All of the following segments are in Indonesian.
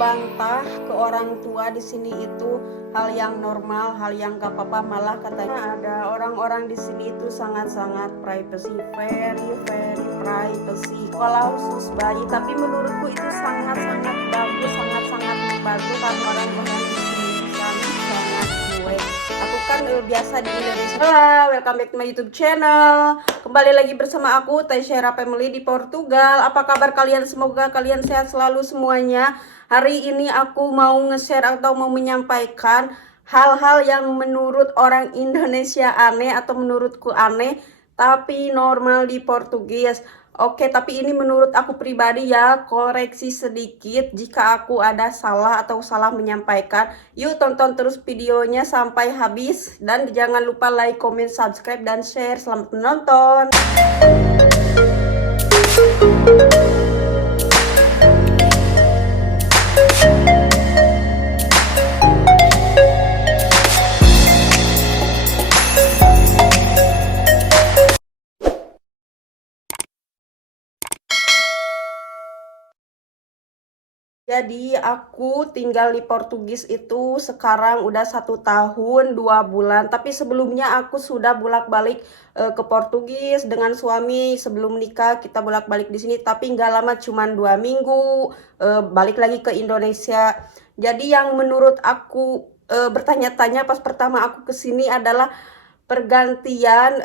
Bantah ke orang tua di sini itu hal yang normal, hal yang gak apa-apa, malah katanya ada orang-orang di sini itu sangat-sangat privacy, very privacy. Sekolah khusus bayi, tapi menurutku itu sangat-sangat bagus, sangat-sangat membantu karena orang-orang di sini itu sangat-sangat cuek. Aku kan biasa di Indonesia. Halo, welcome back to my YouTube channel. Kembali lagi bersama aku Taishera Family di Portugal. Apa kabar kalian? Semoga kalian sehat selalu semuanya. Hari ini aku mau nge-share atau mau menyampaikan hal-hal yang menurut orang Indonesia aneh atau menurutku aneh tapi normal di Portugis. Oke, tapi ini menurut aku pribadi ya, koreksi sedikit jika aku ada salah atau salah menyampaikan. Yuk tonton terus videonya sampai habis dan jangan lupa like, comment, subscribe, dan share. Selamat menonton. Jadi aku tinggal di Portugis itu sekarang udah 1 tahun 2 bulan. Tapi sebelumnya aku sudah bolak-balik ke Portugis dengan suami. Sebelum nikah kita bolak-balik di sini. Tapi nggak lama, cuman 2 minggu. Balik lagi ke Indonesia. Jadi yang menurut aku bertanya-tanya pas pertama aku ke sini adalah pergantian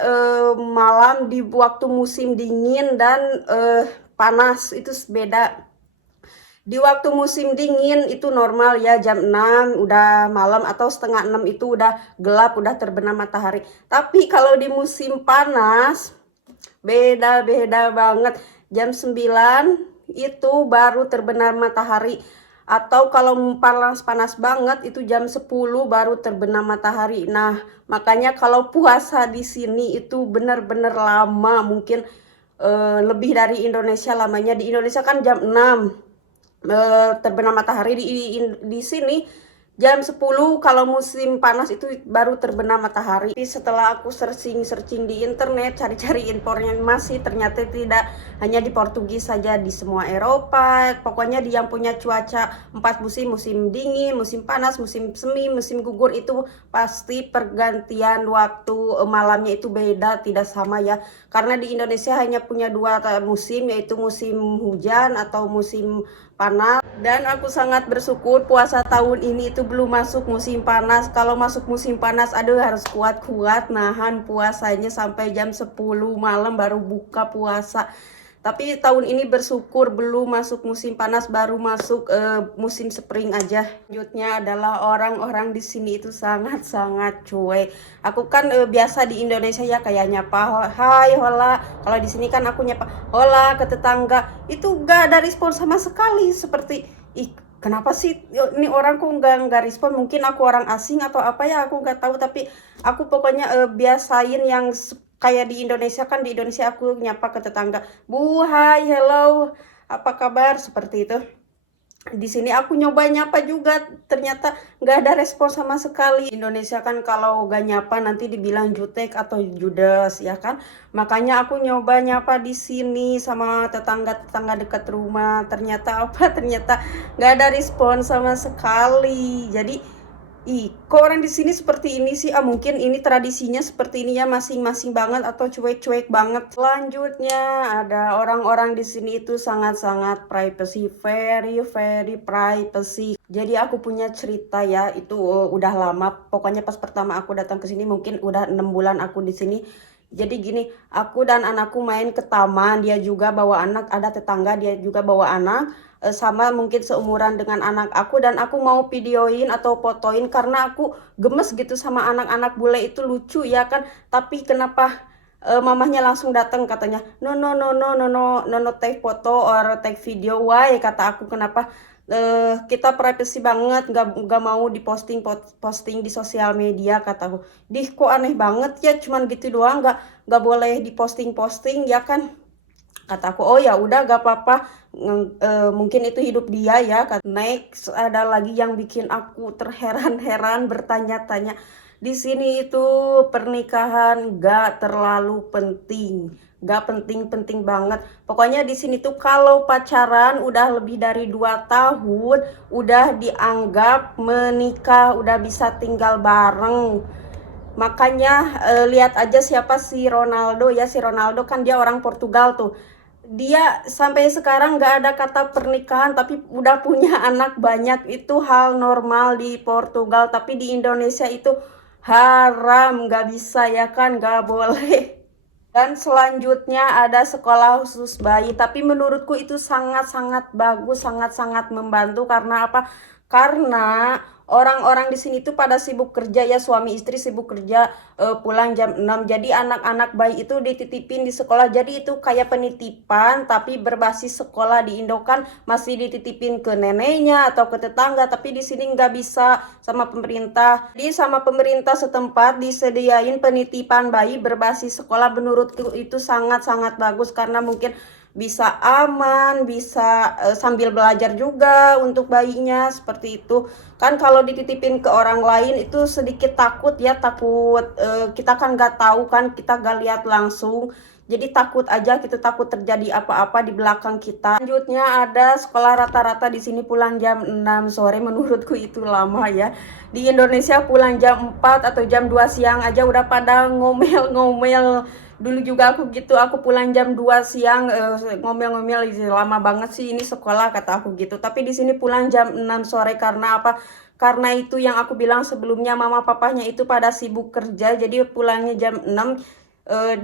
malam di waktu musim dingin dan panas itu beda. Di waktu musim dingin itu normal ya, jam 6 udah malam atau setengah 6 itu udah gelap, udah terbenam matahari. Tapi kalau di musim panas beda banget. Jam 9 itu baru terbenam matahari. Atau kalau panas banget itu jam 10 baru terbenam matahari. Nah, makanya kalau puasa di sini itu benar-benar lama, mungkin lebih dari Indonesia lamanya. Di Indonesia kan jam 6 terbenam matahari. Di sini jam 10 kalau musim panas itu baru terbenam matahari. Setelah aku searching di internet, cari-cari informasi, ternyata tidak hanya di Portugis saja, di semua Eropa. Pokoknya di yang punya cuaca 4 musim, musim dingin, musim panas, musim semi, musim gugur, itu pasti pergantian waktu malamnya itu beda, tidak sama ya. Karena di Indonesia hanya punya 2 musim, yaitu musim hujan atau musim panas. Dan aku sangat bersyukur puasa tahun ini itu belum masuk musim panas. Kalau masuk musim panas, aduh, harus kuat-kuat nahan puasanya sampai jam 10 malam baru buka puasa. Tapi tahun ini bersyukur belum masuk musim panas, baru masuk musim spring aja. Selanjutnya adalah orang-orang di sini itu sangat-sangat cuek. Aku kan biasa di Indonesia ya kayak nyapa hai hola. Kalau di sini kan aku nyapa hola ke tetangga. Itu gak ada respon sama sekali, seperti ih, kenapa sih ini orang kok nggak respon? Mungkin aku orang asing atau apa ya, aku nggak tahu. Tapi aku pokoknya biasain yang kayak di Indonesia. Kan di Indonesia aku nyapa ke tetangga, bu, hai, hello, apa kabar, seperti itu. Di sini aku nyoba nyapa juga, ternyata nggak ada respon sama sekali. Indonesia kan kalau gak nyapa nanti dibilang jutek atau judes ya kan. Makanya aku nyoba nyapa di sini sama tetangga-tetangga dekat rumah. Ternyata apa? Ternyata nggak ada respon sama sekali. Jadi kok orang di sini seperti ini sih? Mungkin ini tradisinya seperti ini ya, masing-masing banget atau cuek-cuek banget. Selanjutnya ada orang-orang di sini itu sangat-sangat privacy, very privacy. Jadi aku punya cerita ya, itu udah lama. Pokoknya pas pertama aku datang ke sini, mungkin udah 6 bulan aku di sini. Jadi gini, aku dan anakku main ke taman, dia juga bawa anak, ada tetangga dia juga bawa anak, sama mungkin seumuran dengan anak aku, dan aku mau videoin atau fotoin karena aku gemes gitu sama anak-anak bule itu, lucu ya kan. Tapi kenapa mamahnya langsung datang, katanya no take foto or take video, why, kata aku, kenapa kita privacy banget, nggak mau posting di sosial media, kataku. Kok aneh banget ya, cuman gitu doang, nggak boleh diposting ya kan, kataku. Oh ya udah, gak apa-apa, mungkin itu hidup dia ya. Next ada lagi yang bikin aku terheran-heran, bertanya-tanya, di sini itu pernikahan gak terlalu penting, Gak penting-penting banget. Pokoknya di sini tuh kalau pacaran udah lebih dari 2 tahun, udah dianggap menikah, udah bisa tinggal bareng. Makanya lihat aja siapa si Ronaldo ya, si Ronaldo kan dia orang Portugal tuh. Dia sampai sekarang nggak ada kata pernikahan tapi udah punya anak banyak. Itu hal normal di Portugal, tapi di Indonesia itu haram, nggak bisa ya kan, nggak boleh. Dan selanjutnya ada sekolah khusus bayi, tapi menurutku itu sangat-sangat bagus, sangat-sangat membantu. Karena apa? Karena orang-orang di sini tuh pada sibuk kerja ya, suami istri sibuk kerja, pulang jam 6. Jadi anak-anak bayi itu dititipin di sekolah. Jadi itu kayak penitipan tapi berbasis sekolah. Di Indo kan masih dititipin ke neneknya atau ke tetangga, tapi di sini nggak bisa sama pemerintah. Jadi sama pemerintah setempat disediain penitipan bayi berbasis sekolah. Menurutku itu sangat-sangat bagus karena mungkin bisa aman, bisa sambil belajar juga untuk bayinya, seperti itu. Kan kalau dititipin ke orang lain itu sedikit takut ya, takut kita kan nggak tahu kan, kita nggak lihat langsung. Jadi takut aja, kita takut terjadi apa-apa di belakang kita. Selanjutnya ada sekolah rata-rata di sini pulang jam 6 sore. Menurutku itu lama ya. Di Indonesia pulang jam 4 atau jam 2 siang aja udah pada ngomel-ngomel. Dulu juga aku gitu, aku pulang jam 2 siang ngomel-ngomel, lama banget sih ini sekolah kata aku gitu. Tapi di sini pulang jam 6 sore karena apa? Karena itu yang aku bilang sebelumnya, mama papanya itu pada sibuk kerja, jadi pulangnya jam 6.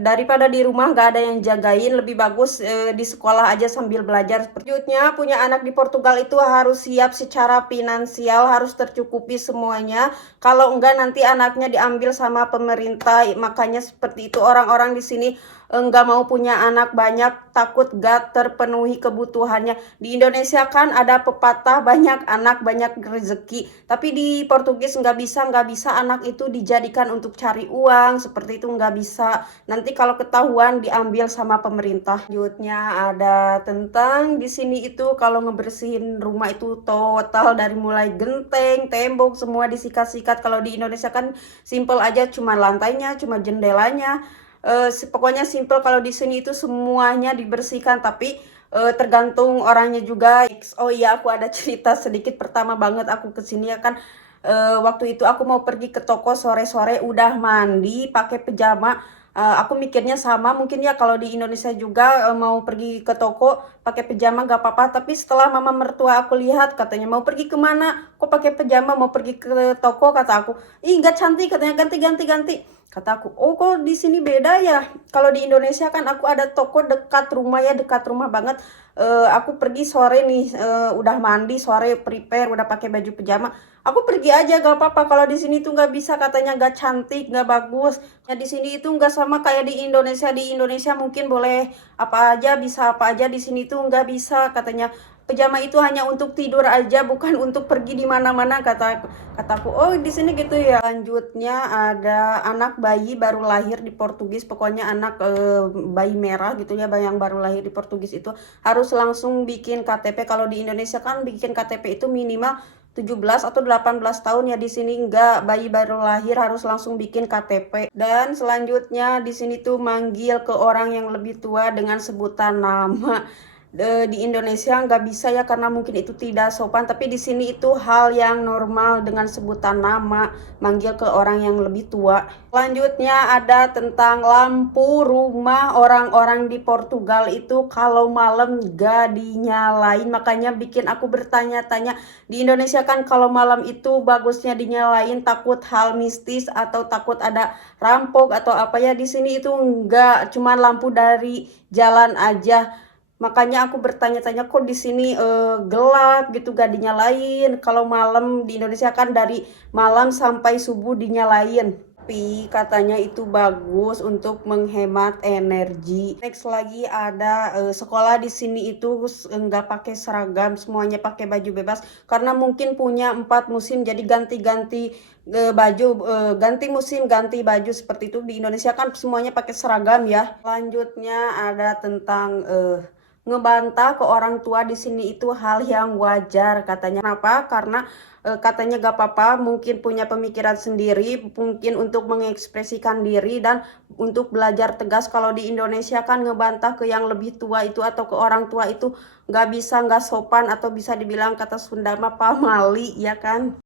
Daripada di rumah nggak ada yang jagain, lebih bagus di sekolah aja sambil belajar. Selanjutnya, punya anak di Portugal itu harus siap secara finansial, harus tercukupi semuanya. Kalau enggak nanti anaknya diambil sama pemerintah. Makanya seperti itu orang-orang di sini enggak mau punya anak banyak, takut gak terpenuhi kebutuhannya. Di Indonesia kan ada pepatah banyak anak banyak rezeki, tapi di Portugis nggak bisa anak itu dijadikan untuk cari uang, seperti itu nggak bisa. Nanti kalau ketahuan diambil sama pemerintah. Selanjutnya ada tentang di sini itu kalau ngebersihin rumah itu total dari mulai genteng, tembok semua disikat-sikat. Kalau di Indonesia kan simple aja, cuma lantainya, cuma jendelanya. Pokoknya simple. Kalau di sini itu semuanya dibersihkan, tapi tergantung orangnya juga. Oh iya, aku ada cerita sedikit. Pertama banget aku kesini ya kan, waktu itu aku mau pergi ke toko sore-sore, udah mandi pakai pejama. Aku mikirnya sama mungkin ya kalau di Indonesia juga, mau pergi ke toko pakai pejama gak apa-apa. Tapi setelah mama mertua aku lihat, katanya mau pergi kemana kok pakai pejama, mau pergi ke toko, kata aku. Ih gak cantik, katanya, ganti ganti ganti. Kata aku, oh kok di sini beda ya. Kalau di Indonesia kan aku ada toko dekat rumah ya, dekat rumah banget. Aku pergi sore nih, udah mandi sore, prepare, udah pakai baju pejama. Aku pergi aja gak apa-apa. Kalau di sini tuh nggak bisa, katanya gak cantik, nggak bagus. Ya di sini itu nggak sama kayak di Indonesia. Di Indonesia mungkin boleh apa aja, bisa apa aja. Di sini tuh nggak bisa, katanya. Pejama itu hanya untuk tidur aja, bukan untuk pergi di mana-mana, kataku. Oh, di sini gitu ya. Selanjutnya ada anak bayi baru lahir di Portugis. Pokoknya anak bayi merah gitu ya, yang baru lahir di Portugis itu harus langsung bikin KTP. Kalau di Indonesia kan bikin KTP itu minimal 17 atau 18 tahun ya, di sini enggak, bayi baru lahir harus langsung bikin KTP. Dan selanjutnya di sini tuh manggil ke orang yang lebih tua dengan sebutan nama. Di Indonesia nggak bisa ya karena mungkin itu tidak sopan, tapi di sini itu hal yang normal dengan sebutan nama, manggil ke orang yang lebih tua. Selanjutnya ada tentang lampu rumah. Orang-orang di Portugal itu kalau malam nggak dinyalain, makanya bikin aku bertanya-tanya. Di Indonesia kan kalau malam itu bagusnya dinyalain, takut hal mistis atau takut ada rampok atau apa ya. Di sini itu nggak, cuma lampu dari jalan aja. Makanya aku bertanya-tanya kok di sini gelap gitu gak dinyalain. Kalau malam di Indonesia kan dari malam sampai subuh dinyalain. Tapi katanya itu bagus untuk menghemat energi. Next lagi ada sekolah di sini itu nggak pakai seragam, semuanya pakai baju bebas. Karena mungkin punya 4 musim, jadi ganti-ganti baju, ganti musim ganti baju seperti itu. Di Indonesia kan semuanya pakai seragam ya. Selanjutnya ada tentang ngebantah ke orang tua di sini itu hal yang wajar katanya. Kenapa? Karena katanya gak apa-apa, mungkin punya pemikiran sendiri, mungkin untuk mengekspresikan diri dan untuk belajar tegas. Kalau di Indonesia kan ngebantah ke yang lebih tua itu atau ke orang tua itu nggak bisa, nggak sopan, atau bisa dibilang kata Sunda mah pamali ya kan.